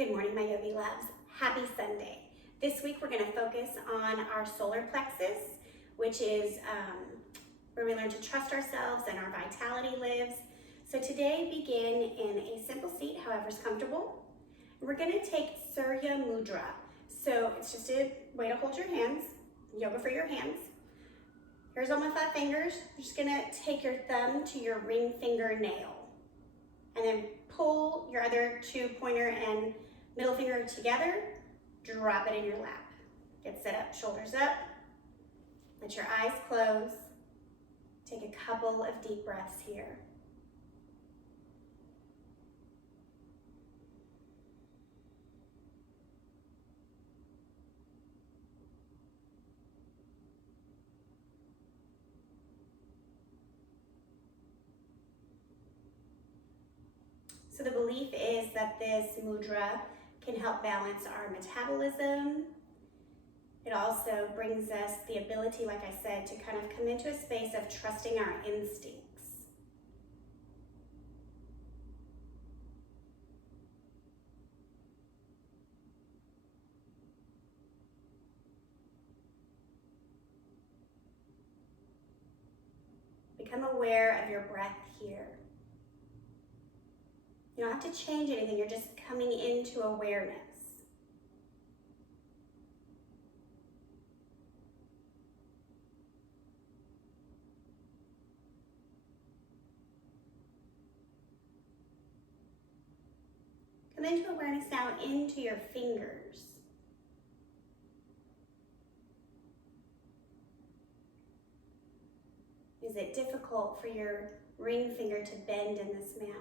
Good morning, my yogi loves. Happy Sunday. This week we're going to focus on our solar plexus, which is where we learn to trust ourselves and our vitality lives. So today begin in a simple seat, however's comfortable. We're going to take Surya Mudra. So it's just a way to hold your hands, yoga for your hands. Here's all my 5 fingers. You're just going to take your thumb to your ring finger nail. And then pull your other 2 pointer and middle finger together, drop it in your lap. Get set up, shoulders up. Let your eyes close. Take a couple of deep breaths here. So the belief is that this mudra can help balance our metabolism. It also brings us the ability, like I said, to kind of come into a space of trusting our instincts. Become aware of your breath here. You don't have to change anything, you're just coming into awareness. Come into awareness now into your fingers. Is it difficult for your ring finger to bend in this manner?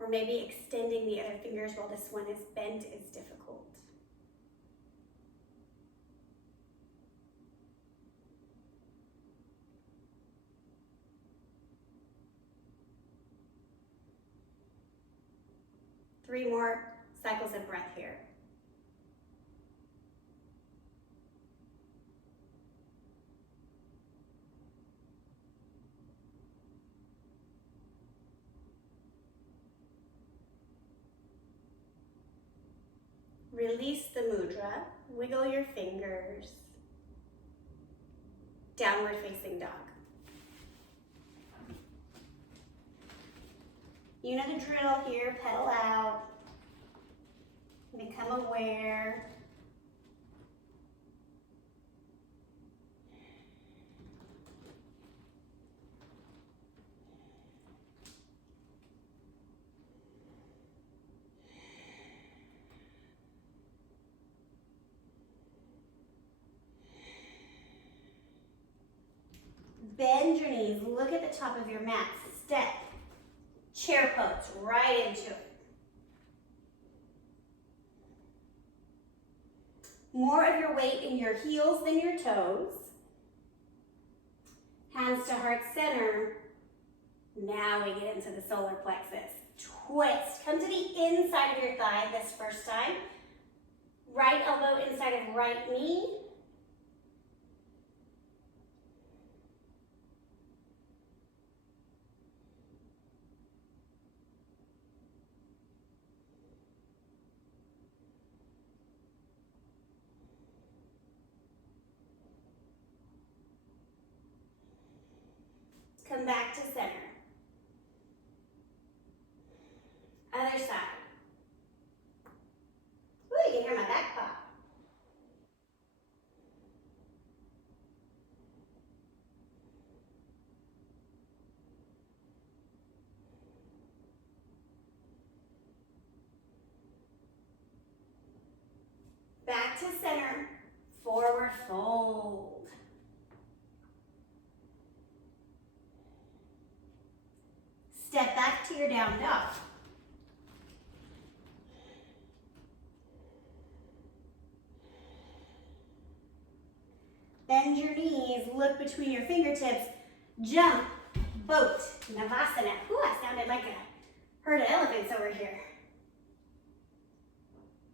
Or maybe extending the other fingers while this one is bent is difficult. Three more cycles of breath here. Release the mudra, wiggle your fingers. Downward facing dog. You know the drill here, pedal out. Become aware. Bend your knees, look at the top of your mat, step, chair pose, right into it. More of your weight in your heels than your toes. Hands to heart center. Now we get into the solar plexus. Twist, come to the inside of your thigh this first time. Right elbow inside of right knee. Come back to center. Other side. Ooh, you can hear my back pop. Back to center. Forward fold. Step back to your down dog. Bend your knees, look between your fingertips, jump, boat, Navasana. Ooh, I sounded like a herd of elephants over here.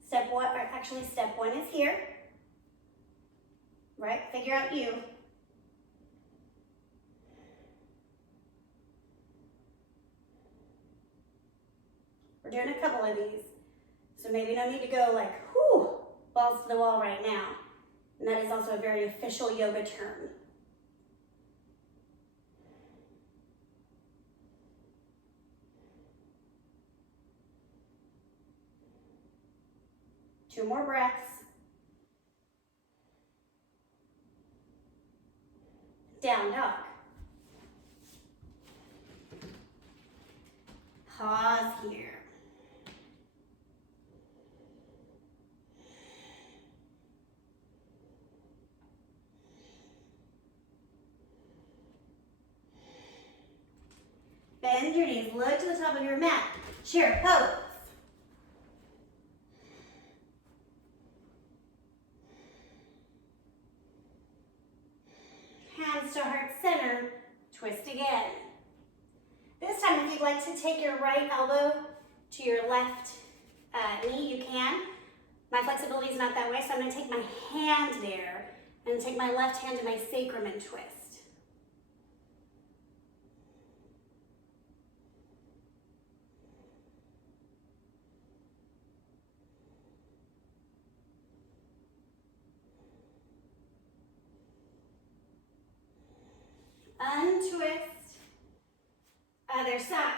Step 1 is here. Right, figure out you. We're doing a couple of these. So maybe no need to go like, whoo, balls to the wall right now. And that is also a very official yoga term. Two more breaths. Down dog. Pause here. Bend your knees, look to the top of your mat. Chair pose. Hands to heart center, twist again. This time, if you'd like to take your right elbow to your left knee, you can. My flexibility is not that way, so I'm going to take my hand there and take my left hand to my sacrum and twist. Untwist, other side.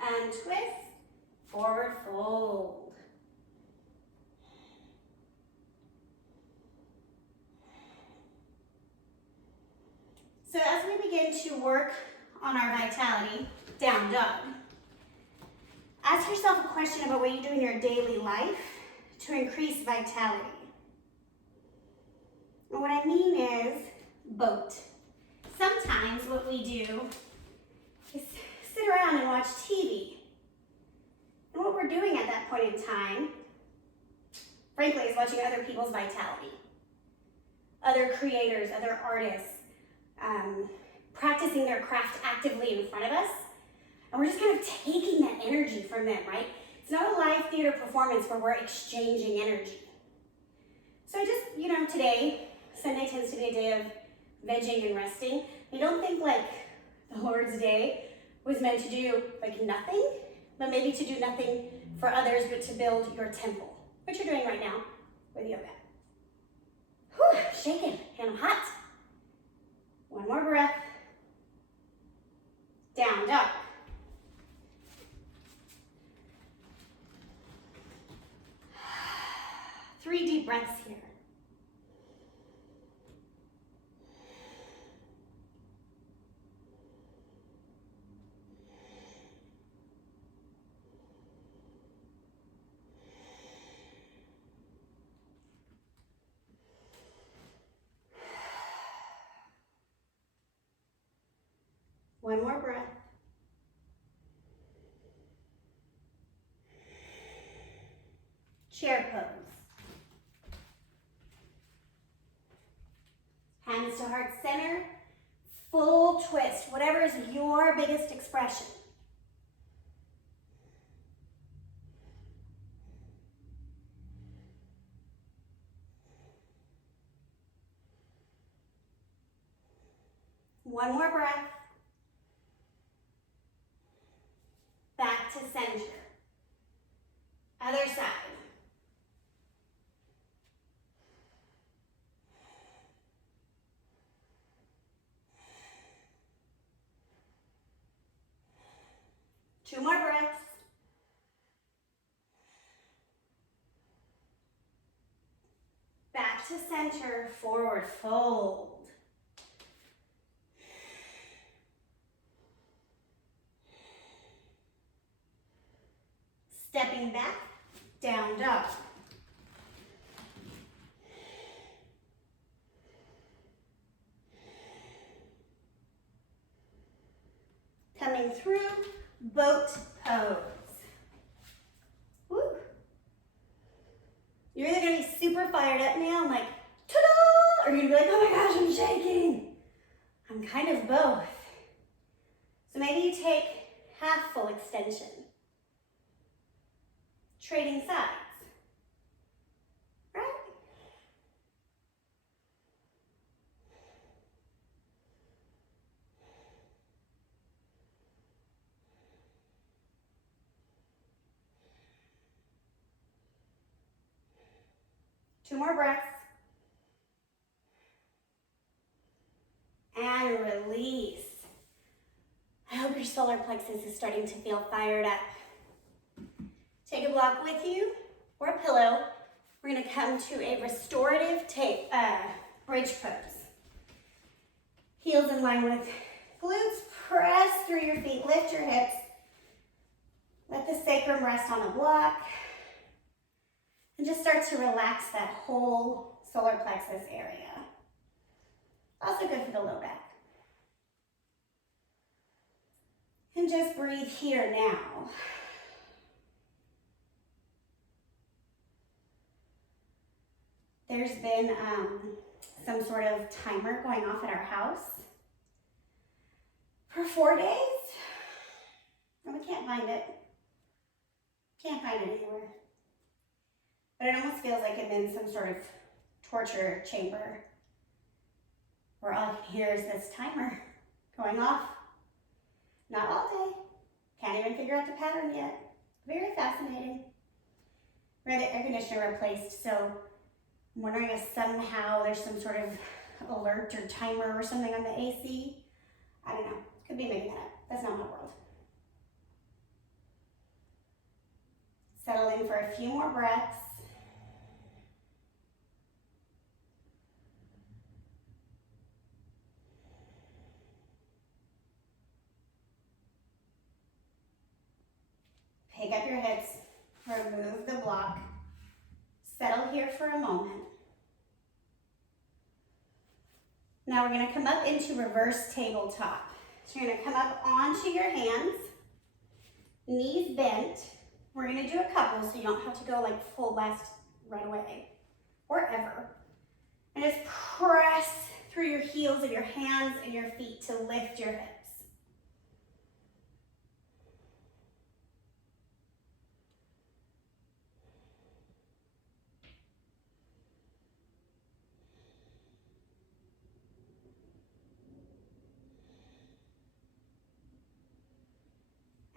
Untwist, forward fold. So as we begin to work on our vitality, down dog, ask yourself a question about what you do in your daily life to increase vitality. And what I mean is boat. Sometimes what we do is sit around and watch TV. And what we're doing at that point in time, frankly, is watching other people's vitality. Other creators, other artists, practicing their craft actively in front of us. And we're just kind of taking that energy from them, right? It's not a live theater performance where we're exchanging energy. So just, today, Sunday tends to be a day of vegging and resting. You don't think like the Lord's Day was meant to do like nothing, but maybe to do nothing for others, but to build your temple, which you're doing right now with yoga. Whew, shaking, and I'm hot. One more breath. Down dog. Three deep breaths here. One more breath. Chair pose. Hands to heart center. Full twist, whatever is your biggest expression. One more breath. Back to center. Other side. Two more breaths. Back to center, forward fold. Stepping back, down dog. Coming through, boat pose. Woo. You're either gonna be super fired up now and like, ta-da! Or you're gonna be like, oh my gosh, I'm shaking. I'm kind of both. So maybe you take half full extension. trading sides. Right? Two more breaths. And release. I hope your solar plexus is starting to feel fired up. Take a block with you or a pillow. We're going to come to a restorative bridge pose. Heels in line with glutes. Press through your feet. Lift your hips. Let the sacrum rest on the block. And just start to relax that whole solar plexus area. Also good for the low back. And just breathe here now. There's been some sort of timer going off at our house for 4 days, and we can't find it. Can't find it anywhere. But it almost feels like it's in some sort of torture chamber where all I can hear is this timer going off. Not all day. Can't even figure out the pattern yet. Very fascinating. We had the air conditioner replaced, so I'm wondering if somehow there's some sort of alert or timer or something on the AC. I don't know. Could be making that up. That's not my world. Settle in for a few more breaths. Pick up your hips. Remove the block. Settle here for a moment. Now we're going to come up into reverse tabletop. So you're going to come up onto your hands, knees bent. We're going to do a couple so you don't have to go like full blast right away or ever. And just press through your heels of your hands and your feet to lift your hips.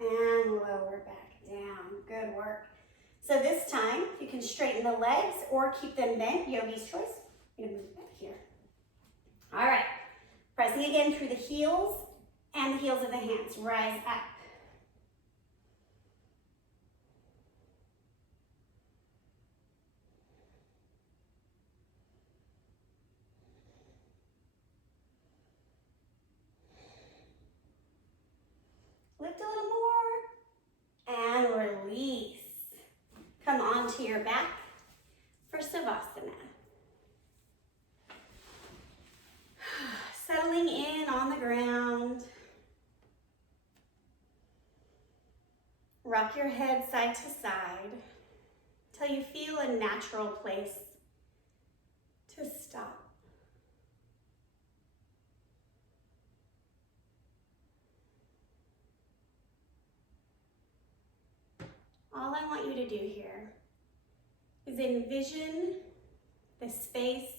And lower back down. Good work. So this time, you can straighten the legs or keep them bent, yogi's choice. I'm gonna move back here. All right, pressing again through the heels and the heels of the hands. Rise up. Lift a little more and release. Come onto your back for Savasana. Settling in on the ground. Rock your head side to side till you feel a natural place to stop. All I want you to do here is envision the space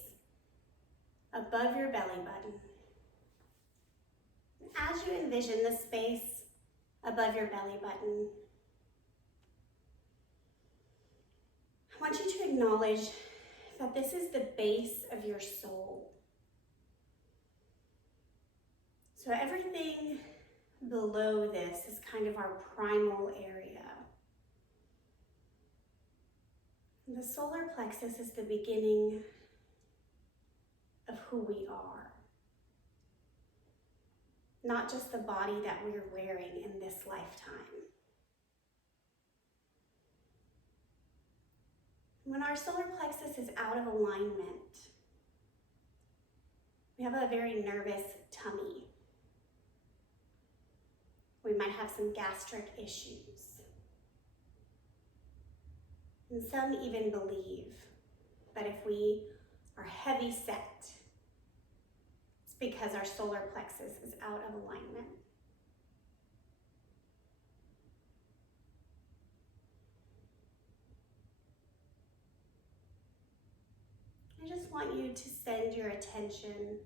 above your belly button. As you envision the space above your belly button, I want you to acknowledge that this is the base of your soul. So everything below this is kind of our primal area. The solar plexus is the beginning of who we are. Not just the body that we're wearing in this lifetime. When our solar plexus is out of alignment, we have a very nervous tummy. We might have some gastric issues. And some even believe that if we are heavy set, it's because our solar plexus is out of alignment. want you to send your attention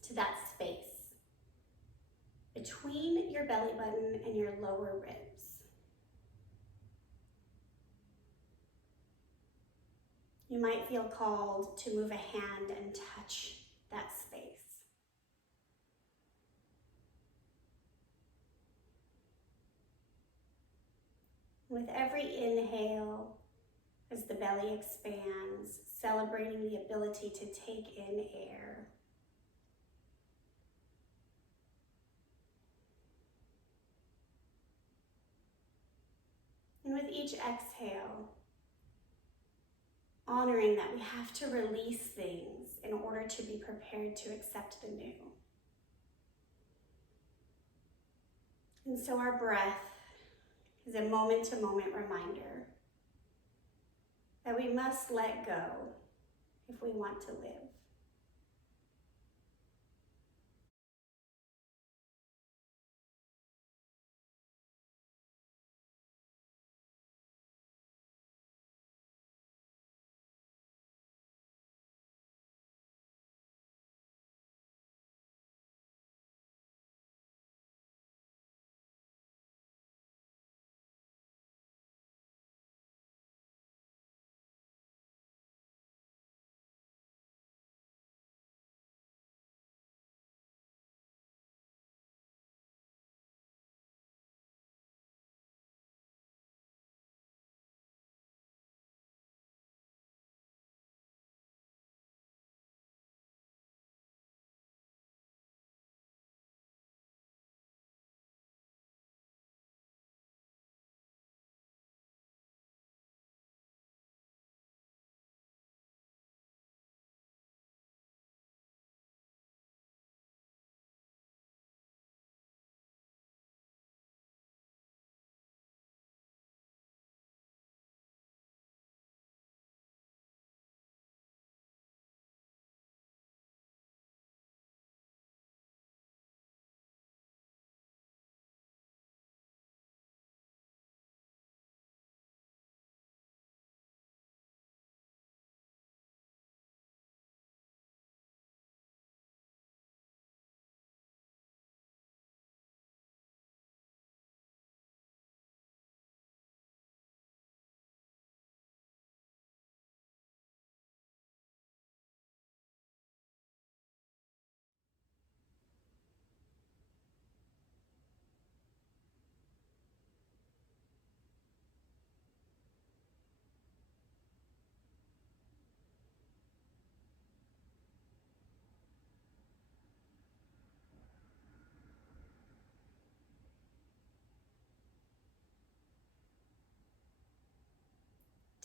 to that space between your belly button and your lower ribs. You might feel called to move a hand and touch that space. With every inhale, as the belly expands, celebrating the ability to take in air. And with each exhale, honoring that we have to release things in order to be prepared to accept the new. And so our breath is a moment-to-moment reminder that we must let go if we want to live.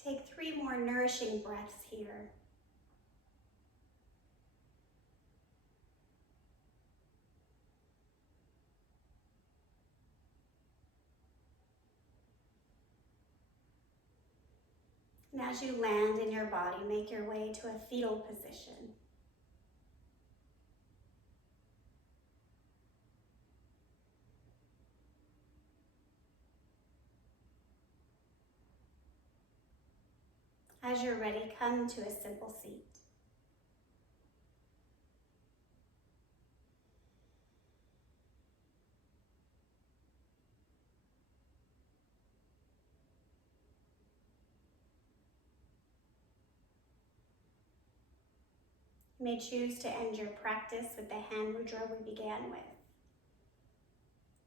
Take 3 more nourishing breaths here. And as you land in your body, make your way to a fetal position. As you're ready, come to a simple seat. You may choose to end your practice with the hand mudra we began with.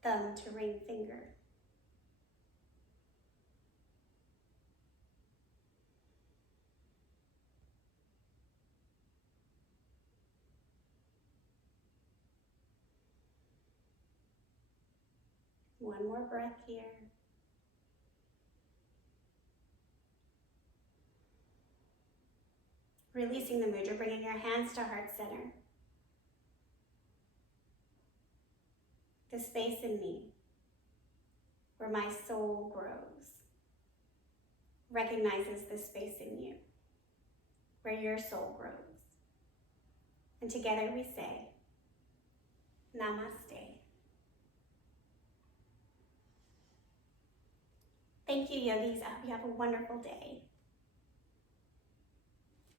Thumb to ring finger. One more breath here. Releasing the mudra, bringing your hands to heart center. The space in me where my soul grows recognizes the space in you where your soul grows. And together we say, Namaste. Thank you, yogis. I hope you have a wonderful day.